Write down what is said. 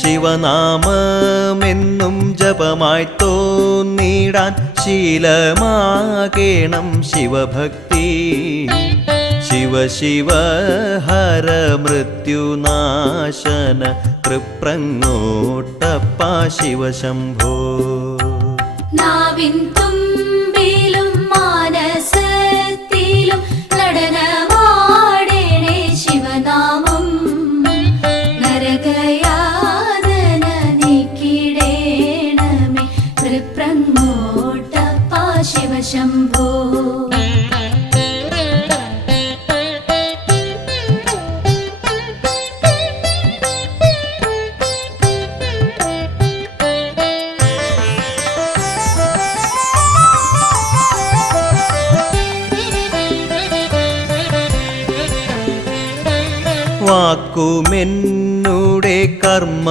ശിവനാമമെന്നും ജപമായി തോന്നിടാൻ ശീലമാകേണം ശിവഭക്തി. Shiva Shiva Hara മൃത്യുനാശന കൃപ്രങ്ങോട്ടപ്പ Shiva Shambho. Navin തുമ്പിലും മാനസത്തിലും നടനമാടേണേ ശിവനാമം. നരകയാതന നീക്കിടേണമേ കൃപ്രങ്ങോട്ടപ്പ Shiva Shambho. വാക്കുമെന്നുടെ Karma